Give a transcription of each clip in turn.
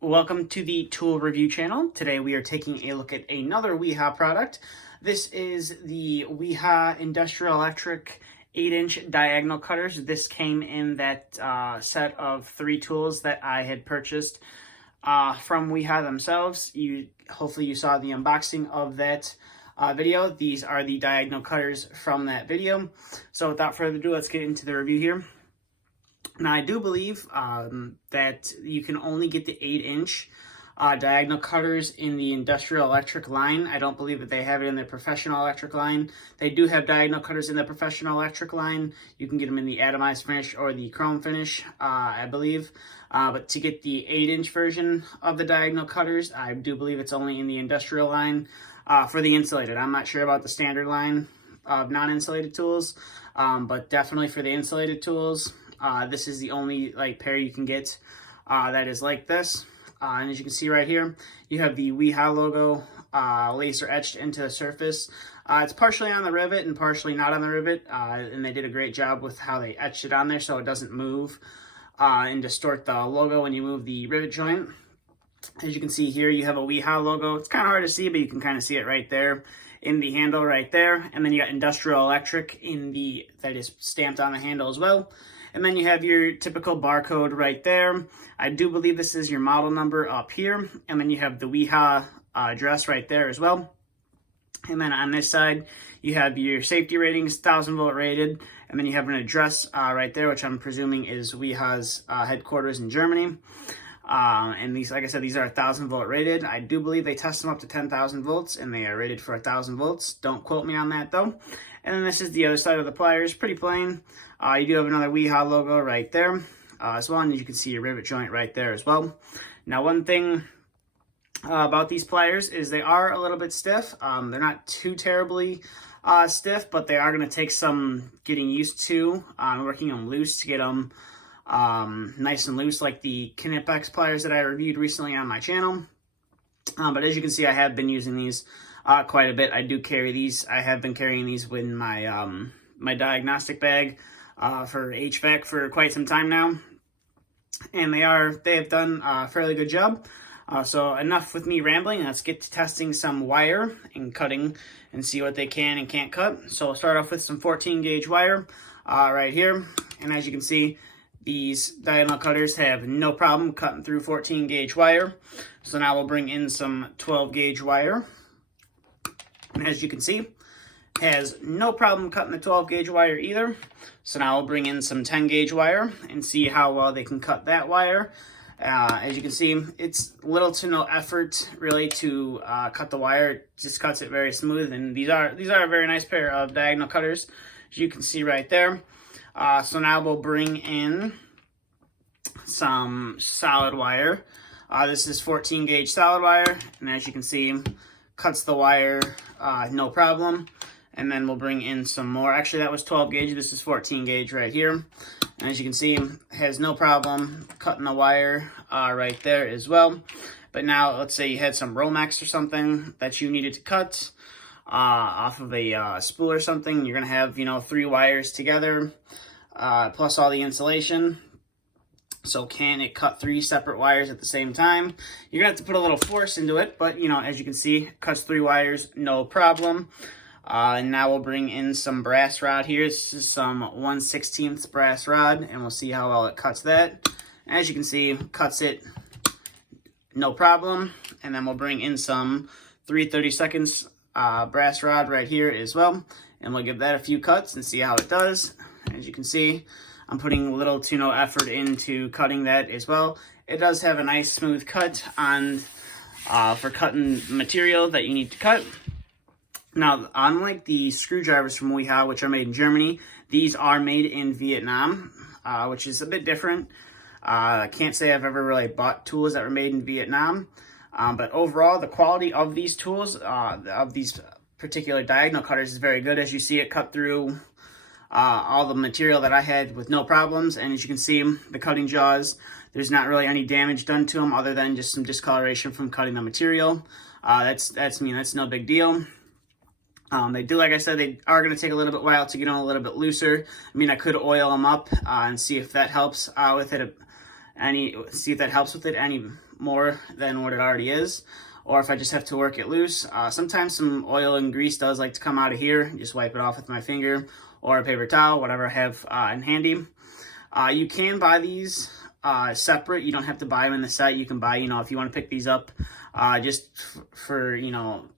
Welcome to the tool review channel. Today we are taking a look at another Wiha product. This is the Wiha Industrial Electric 8-inch diagonal cutters. This came in that set of 3 tools that I had purchased from Wiha themselves. Hopefully you saw the unboxing of that video. These are the diagonal cutters from that video. So without further ado, let's get into the review here. Now, I do believe that you can only get the 8-inch diagonal cutters in the industrial electric line. I don't believe that they have it in their professional electric line. They do have diagonal cutters in the professional electric line. You can get them in the atomized finish or the chrome finish, I believe. But to get the 8-inch version of the diagonal cutters, I do believe it's only in the industrial line for the insulated. I'm not sure about the standard line of non-insulated tools, but definitely for the insulated tools, this is the only pair you can get that is like this. And as you can see right here, you have the Wiha logo laser etched into the surface. It's partially on the rivet and partially not on the rivet, and they did a great job with how they etched it on there so it doesn't move and distort the logo when you move the rivet joint. As you can see here, you have a Wiha logo. It's kind of hard to see, but you can kind of see it right there in the handle right there. And then you got Industrial Electric that is stamped on the handle as well. And then you have your typical barcode right there. I do believe this is your model number up here. And then you have the Wiha address right there as well. And then on this side, you have your safety ratings, 1000 volt rated. And then you have an address right there, which I'm presuming is Wiha's headquarters in Germany. And these, like I said, these are 1000 volt rated. I do believe they test them up to 10,000 volts and they are rated for 1000 volts. Don't quote me on that though. And then this is the other side of the pliers, pretty plain. You do have another Wiha logo right there as well, and you can see your rivet joint right there as well. Now, one thing about these pliers is they are a little bit stiff. They're not too terribly stiff, but they are going to take some getting used to working them loose to get them nice and loose, like the Knipex pliers that I reviewed recently on my channel. But as you can see, I have been using these quite a bit. I do carry these. I have been carrying these in my my diagnostic bag for HVAC for quite some time now, and they have done a fairly good job. So enough with me rambling. Let's get to testing some wire and cutting and see what they can and can't cut. So we'll start off with some 14 gauge wire right here, and as you can see, these diagonal cutters have no problem cutting through 14 gauge wire. So now we'll bring in some 12 gauge wire. And as you can see, has no problem cutting the 12 gauge wire either. So now we'll bring in some 10 gauge wire and see how well they can cut that wire. As you can see, it's little to no effort really to cut the wire. It just cuts it very smooth. And these are a very nice pair of diagonal cutters, as you can see right there. So now we'll bring in some solid wire. This is 14 gauge solid wire, and as you can see, cuts the wire no problem. And then we'll bring in some more. Actually, that was 12 gauge. This is 14 gauge right here. And as you can see, has no problem cutting the wire right there as well. But now, let's say you had some Romex or something that you needed to cut off of a spool or something. You're going to have, 3 wires together plus all the insulation. So can it cut 3 separate wires at the same time? You're going to have to put a little force into it, but, as you can see, it cuts 3 wires, no problem. And now we'll bring in some brass rod here. This is some 1/16 brass rod, and we'll see how well it cuts that. As you can see, cuts it no problem. And then we'll bring in some 3/32 brass rod right here as well. And we'll give that a few cuts and see how it does. As you can see, I'm putting little to no effort into cutting that as well. It does have a nice smooth cut on for cutting material that you need to cut. Now, unlike the screwdrivers from Wiha, which are made in Germany, these are made in Vietnam, which is a bit different. I can't say I've ever really bought tools that were made in Vietnam, but overall, the quality of these tools, of these particular diagonal cutters, is very good. As you see, it cut through all the material that I had with no problems, and as you can see, the cutting jaws, there's not really any damage done to them other than just some discoloration from cutting the material. That's no big deal. They do, like I said, they are going to take a little bit while to get them a little bit looser. I could oil them up and see if that helps with it see if that helps with it any more than what it already is, or if I just have to work it loose. Sometimes some oil and grease does like to come out of here. Just wipe it off with my finger or a paper towel, whatever I have in handy. You can buy these separate. You don't have to buy them in the set. You can buy, if you want to pick these up just for,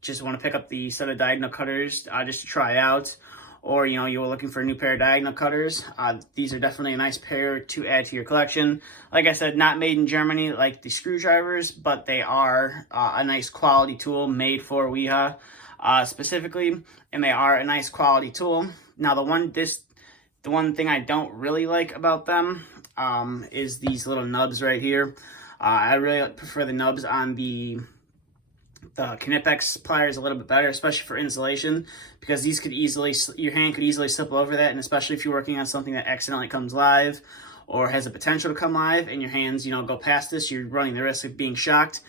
just want to pick up the set of diagonal cutters just to try out, or, you were looking for a new pair of diagonal cutters. These are definitely a nice pair to add to your collection. Like I said, not made in Germany like the screwdrivers, but they are a nice quality tool made for Wiha specifically, and they are a nice quality tool. Now, the one thing I don't really like about them is these little nubs right here. I really prefer the nubs on the Knipex pliers a little bit better, especially for insulation, because these could your hand could easily slip over that, and especially if you're working on something that accidentally comes live or has the potential to come live, and your hands, go past this, you're running the risk of being shocked.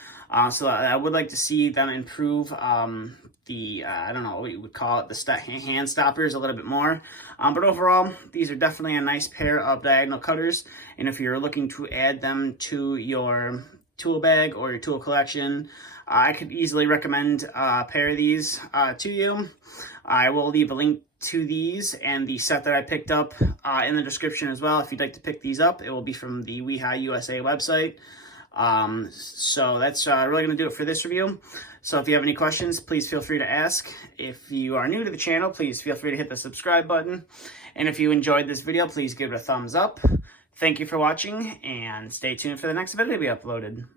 So I would like to see them improve I don't know what you would call it, the hand stoppers a little bit more. But overall, these are definitely a nice pair of diagonal cutters, and if you're looking to add them to your tool bag or your tool collection, I could easily recommend a pair of these to you. I will leave a link to these and the set that I picked up in the description as well. If you'd like to pick these up, it will be from the Wiha USA website. So that's really going to do it for this review. So if you have any questions, please feel free to ask. If you are new to the channel, please feel free to hit the subscribe button. And if you enjoyed this video, please give it a thumbs up. Thank you for watching, and stay tuned for the next video to be uploaded.